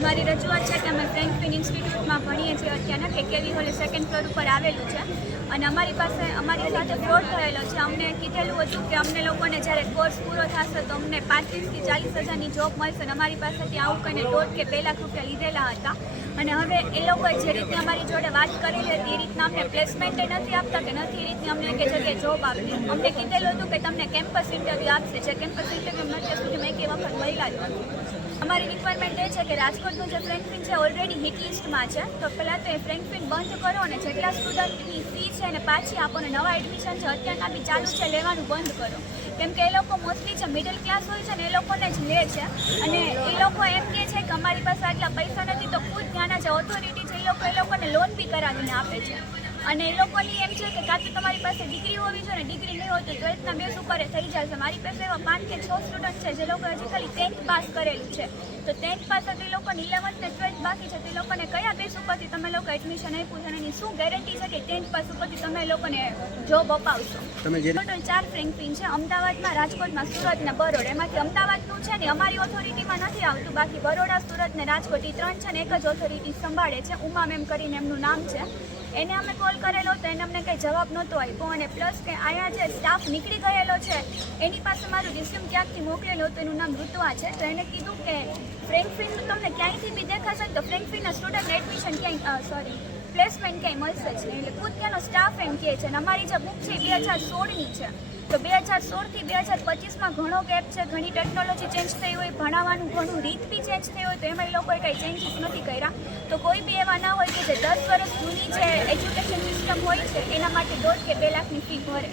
અમારી રજૂઆત છે કે અમે ફ્રેન્કફિન ઇન્સ્ટિટ્યૂટમાં ભણીએ છીએ અત્યારના કેવી હોલે સેકન્ડ ફ્લોર ઉપર આવેલું છે અને અમારી સાથે ફ્રોડ થયેલો છે. અમને કીધેલું હતું કે અમને લોકોને જ્યારે કોર્સ પૂરો થશે તો અમને 35,000 થી 40,000ની જોબ મળશે અને અમારી પાસેથી આવું કંઈને 1.5 કે 2 લાખ રૂપિયા લીધેલા હતા અને હવે એ લોકોએ જે રીતે અમારી જોડે વાત કરેલી હતી એ રીતના અમને પ્લેસમેન્ટ નથી આપતા કે નથી એ રીતની અમને કે જગ્યાએ જોબ આપી. અમને કીધેલું હતું કે તમને કેમ્પસ ઇન્ટરવ્યૂ આપશે, જે કેમ્પસ ઇન્ટરવ્યૂ અત્યાર સુધીમાં એકે વખત મળ્યા જ નથી. અમારી રિક્વાયરમેન્ટ એ છે કે રાજકોટનું જે ફ્રેન્કફિન છે ઓલરેડી હિટ લિસ્ટમાં છે, તો પહેલાં તો એ ફ્રેન્કફિન બંધ કરો અને જેટલા સ્ટુડન્ટની ફી છે એને પાછી આપો અને નવા એડમિશન છે અત્યારના બી ચાલુ છે લેવાનું બંધ કરો. કેમ કે એ લોકો મોસ્ટલી જે મિડલ ક્લાસ હોય છે ને એ લોકોને જ લે છે અને એ લોકો એમ કહે છે કે અમારી પાસે આટલા પૈસા નથી, તો ખુદ ત્યાંના જે ઓથોરિટી છે એ લોકોને લોન બી કરાવીને આપે છે અને એ લોકોની એમ છે કે કાં તો તમારી પાસે ડિગ્રી હોવી જોઈએ ને, ડિગ્રી નહીં હોય તો 12થના બેઝ ઉપર થઈ જશે. મારી પાસે એવા 5 કે 6 સ્ટુડન્ટ છે જે લોકો હજી ખાલી 10th પાસ કરેલું છે, તો 10th પાસ તે લોકોને 11th ને 12th બાકી છે, તે લોકોને કયા બેઝ ઉપરથી તમે લોકો એડમિશન આપ્યું છે અને એની શું ગેરંટી છે કે 10th પાસ ઉપરથી તમે લોકોને જોબ અપાવશો? ટોટલ 4 ફ્રેન્કફિન છે અમદાવાદમાં, રાજકોટમાં, સુરત ને બરોડ. એમાંથી અમદાવાદનું છે ને અમારી ઓથોરિટીમાં નથી આવતું, બાકી બરોડા, સુરત ને રાજકોટ એ 3 છે ને એક જ ઓથોરિટી સંભાળે છે. ઉમા મેમ કરીને એમનું નામ છે. એને અમે કોલ કરેલો તો એને અમને કંઈ જવાબ નહોતો આપ્યો અને પ્લસ કે અહીંયા જે સ્ટાફ નીકળી ગયેલો છે એની પાસે મારું રિઝ્યુમ ક્યાંકથી મોકલેલું હતું, એનું નામ ઋતુઆ છે. તો એને કીધું કે ફ્રેન્કફિન તમને ક્યાંયથી બી દેખાશે ને તો ફ્રેન્કફિનના સ્ટુડન્ટ એડમિશન ક્યાંય પ્લેસમેન્ટ ક્યાંય મળશે જ નહીં. એટલે ખુદ ત્યાંનો સ્ટાફ એમ કહે છે અને અમારી જે બુક છે 2016ની છે, તો 2016થી 2025માં ઘણો ગેપ છે, ઘણી ટેકનોલોજી ચેન્જ થઈ હોય, ભણાવવાનું ઘણું રીત બી ચેન્જ થઈ હોય, તો એમાં એ લોકોએ કંઈ ચેન્જીસ નથી કર્યા. તો કોઈ બી એવા ના હોય કે જે 10 વર્ષ જૂની જે એજ્યુકેશન સિસ્ટમ હોય છે એના માટે 1.5 કે 2 લાખની ફી ભરે.